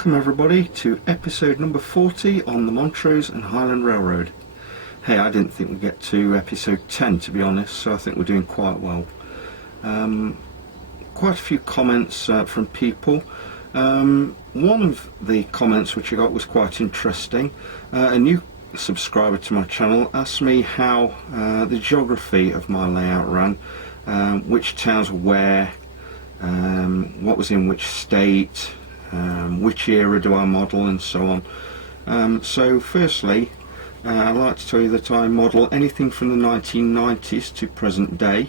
Welcome everybody to episode number 40 on the Montrose and Highland Railroad. Hey, I didn't think we'd get to episode 10 to be honest, so I think we're doing quite well. Quite a few comments from people. One of the comments which I got was quite interesting. A new subscriber to my channel asked me how the geography of my layout ran, which towns were where, what was in which state, which era do I model, and so on. So firstly, I'd like to tell you that I model anything from the 1990s to present day.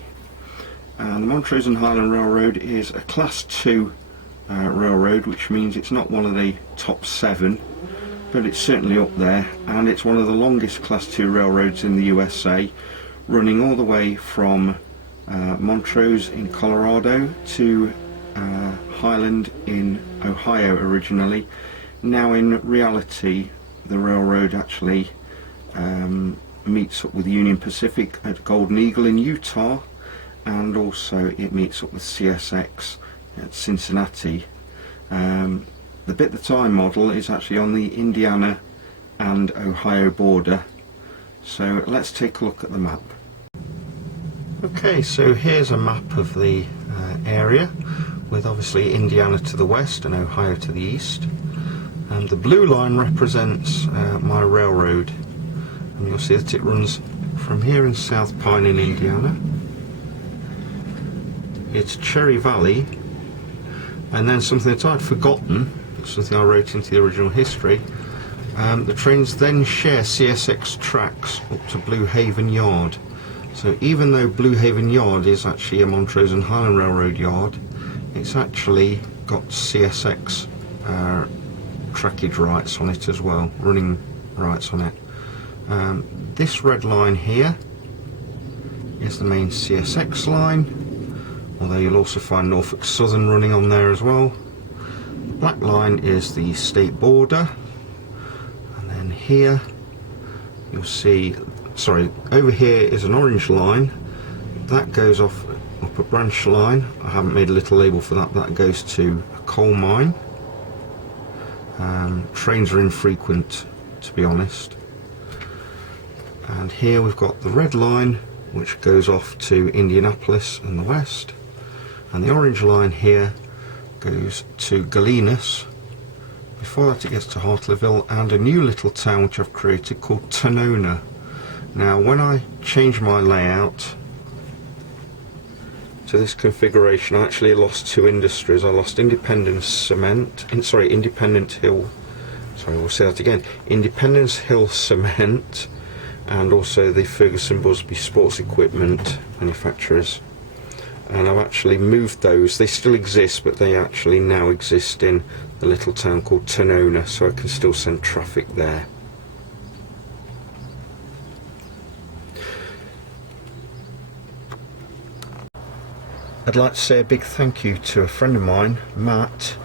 The Montrose and Highland Railroad is a class 2 railroad, which means it's not one of the top 7, but it's certainly up there, and it's one of the longest class 2 railroads in the USA, running all the way from Montrose in Colorado to Highland in Ohio originally. Now in reality the railroad actually meets up with Union Pacific at Golden Eagle in Utah, and also it meets up with CSX at Cincinnati. The bit that I model is actually on the Indiana and Ohio border. So let's take a look at the map. Okay, so here's a map of the area, with obviously Indiana to the west and Ohio to the east. And the blue line represents my railroad, and you'll see that it runs from here in South Pine in Indiana. It's Cherry Valley, and then something that I'd forgotten, something I wrote into the original history, the trains then share CSX tracks up to Blue Haven Yard. So even though Blue Haven Yard is actually a Montrose and Highland Railroad yard, it's actually got CSX trackage rights on it as well, running rights on it. This red line here is the main CSX line, although you'll also find Norfolk Southern running on there as well. The black line is the state border, and then here you'll see, sorry, over here is an orange line that goes off up a branch line. I haven't made a little label for that. That goes to a coal mine. Trains are infrequent, to be honest. And here we've got the red line, which goes off to Indianapolis in the west, and the orange line here goes to Galenas. Before that it gets to Hartleyville and a new little town which I've created called Tanona. Now when I change my layout to this configuration, I actually lost two industries. I lost Independence Hill Independence Hill Cement, and also the Ferguson Busby Sports Equipment manufacturers. And I've actually moved those. They still exist, but they actually now exist in the little town called Tanona, so I can still send traffic there. I'd like to say a big thank you to a friend of mine, Matt.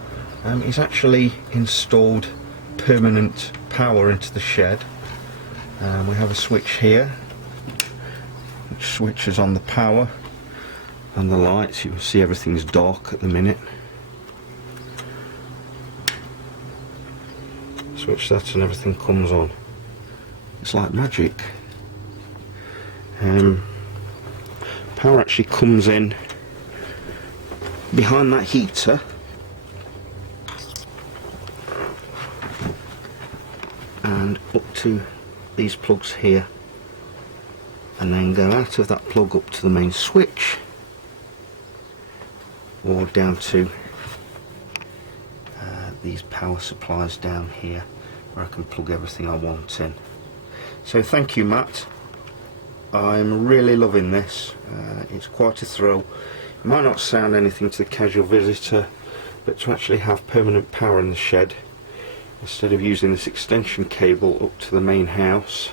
He's actually installed permanent power into the shed. We have a switch here which switches on the power and the lights. You can see everything's dark at the minute. Switch that and everything comes on. It's like magic. Power actually comes in behind that heater, and up to these plugs here, and then go out of that plug up to the main switch, or down to these power supplies down here, where I can plug everything I want in. So thank you, Matt. I'm really loving this. It's quite a thrill. It might not sound anything to the casual visitor, but to actually have permanent power in the shed instead of using this extension cable up to the main house,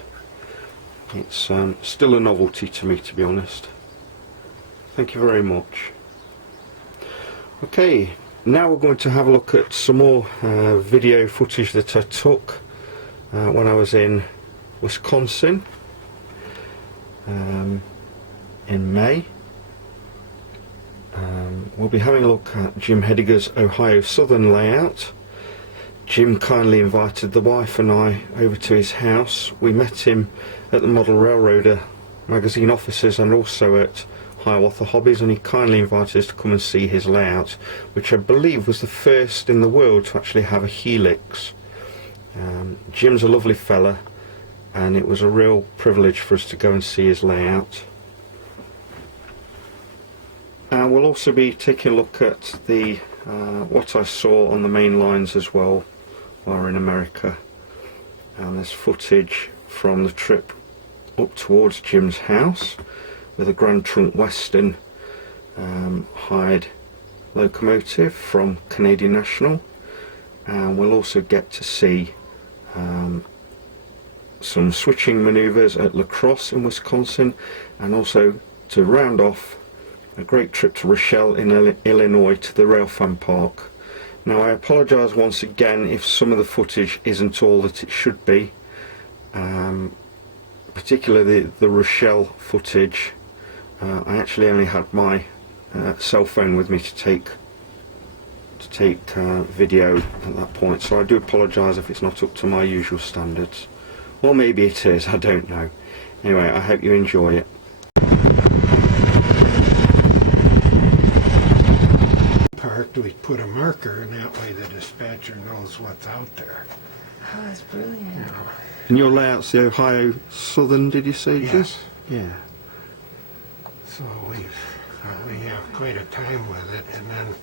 it's still a novelty to me, to be honest. Thank you very much. Okay, now we're going to have a look at some more video footage that I took when I was in Wisconsin in May. We'll be having a look at Jim Hediger's Ohio Southern layout. Jim kindly invited the wife and I over to his house. We met him at the Model Railroader magazine offices and also at Hiawatha Hobbies, and he kindly invited us to come and see his layout, which I believe was the first in the world to actually have a helix. Jim's a lovely fella, and it was a real privilege for us to go and see his layout. And we'll also be taking a look at the what I saw on the main lines as well while we're in America, and there's footage from the trip up towards Jim's house with a Grand Trunk Western hired locomotive from Canadian National, and we'll also get to see some switching manoeuvres at LaCrosse in Wisconsin, and also to round off a great trip to Rochelle in Illinois to the Railfan Park. Now I apologise once again if some of the footage isn't all that it should be, particularly the Rochelle footage. I actually only had my cell phone with me to take video at that point, so I do apologise if it's not up to my usual standards, or maybe it is, I don't know. Anyway, I hope you enjoy it. We put a marker, and that way the dispatcher knows what's out there. Oh, that's brilliant. You know. And your layout's the Ohio Southern, did you say? Yes. Yeah. So we have quite a time with it, and then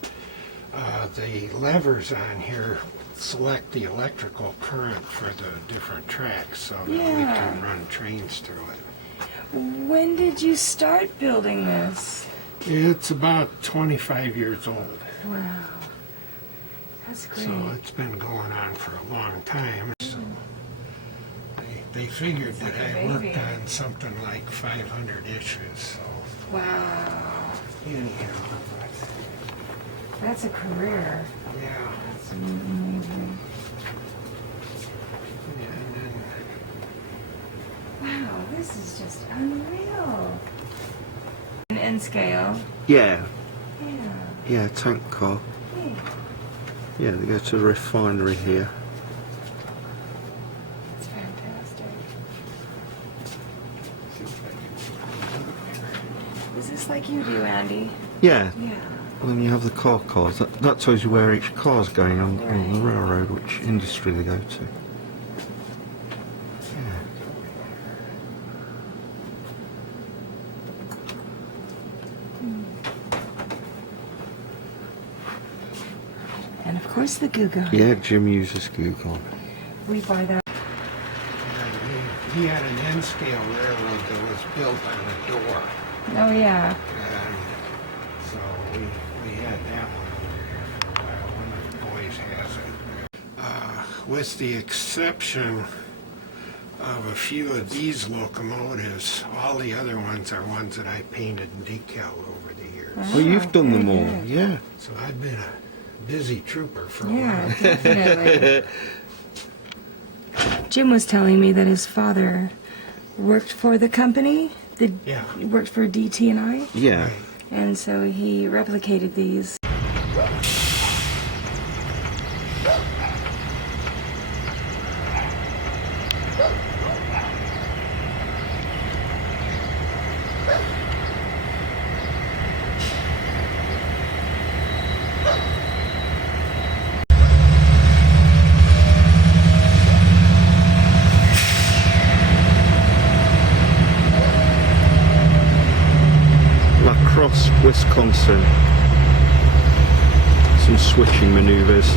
the levers on here select the electrical current for the different tracks, so that we can run trains through it. When did you start building this? It's about 25 years old. Wow. That's great. So it's been going on for a long time. So they figured that I worked on something like 500 issues. So Wow. anyhow, That's a career. yeah. That's amazing. And then Wow, this is just unreal. An N scale. Yeah. Yeah. Yeah, tank car. Hey. Yeah, they go to the refinery here. That's fantastic. Is this like you do, Andy? Yeah. Yeah. Well, then you have the cars. That tells you where each car's going on the railroad, which industry they go to. And of course the Google. Yeah, Jim uses Google. We buy that. he had an N-scale railroad that was built on a door. Oh yeah. And so we had that one for a while. One of the boys has it. With the exception of a few of these locomotives, all the other ones are ones that I painted and decaled over the years. Oh, you've done them all, good. yeah. So I've been a busy trooper for a Yeah, while. definitely. Jim was telling me that his father worked for the company. Yeah. He worked for DT&I, Yeah. and so he replicated these. LaCrosse, Wisconsin. Some switching manoeuvres.